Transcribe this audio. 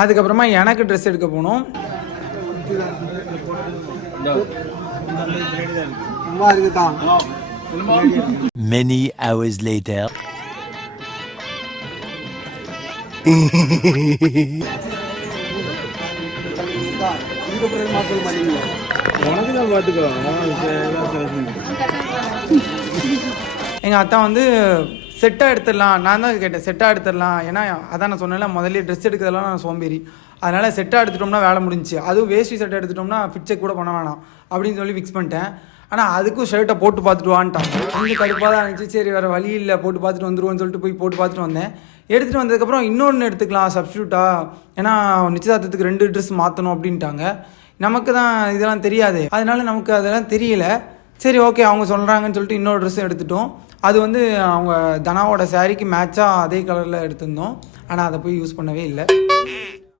அதுக்கப்புறமா எனக்கு ட்ரெஸ் எடுக்க போனோம். Many hours later. எங்கள் அத்தா வந்து செட்டாக எடுத்துடலாம். நான் தான் கேட்டேன், செட்டாக எடுத்துடலாம். ஏன்னா அதான் நான் சொன்னேன்ல, முதல்ல ட்ரெஸ் எடுக்கிறதெல்லாம் நான் சோம்பேறி. அதனால் செட்டாக எடுத்துட்டோம்னா வேலை முடிஞ்சிச்சு. அதுவும் வேஷ்டி செட்டை எடுத்துட்டோம்னா ஃபிட் செக் கூட பண்ண வேணாம் அப்படின்னு சொல்லி ஃபிக்ஸ் பண்ணிட்டேன். ஆனால் அதுக்கும் ஷர்ட்டை போட்டு பார்த்துட்டு வான்ட்டான். கொஞ்சம் கடுப்பாக தான் இருந்துச்சு. சரி வேறு வழி இல்லை, போட்டு பார்த்துட்டு வந்துடுவோன்னு சொல்லிட்டு போய் போட்டு பார்த்துட்டு வந்தேன். எடுத்துகிட்டு வந்ததுக்கப்புறம் இன்னொன்று எடுத்துக்கலாம் சப்ஸ்டியூட்டாக, ஏன்னா நிச்சயதார்த்தத்துக்கு 2 ட்ரெஸ் மாற்றணும் அப்படின்ட்டாங்க. நமக்கு தான் இதெல்லாம் தெரியாது, அதனால நமக்கு அதெல்லாம் தெரியல. சரி ஓகே அவங்க சொல்கிறாங்கன்னு சொல்லிட்டு இன்னொரு ட்ரெஸ்ஸும் எடுத்துட்டோம். அது வந்து அவங்க தனாவோட சாரீக்கு மேட்சாக அதே கலரில் எடுத்திருந்தோம். ஆனால் அதை போய் யூஸ் பண்ணவே இல்லை.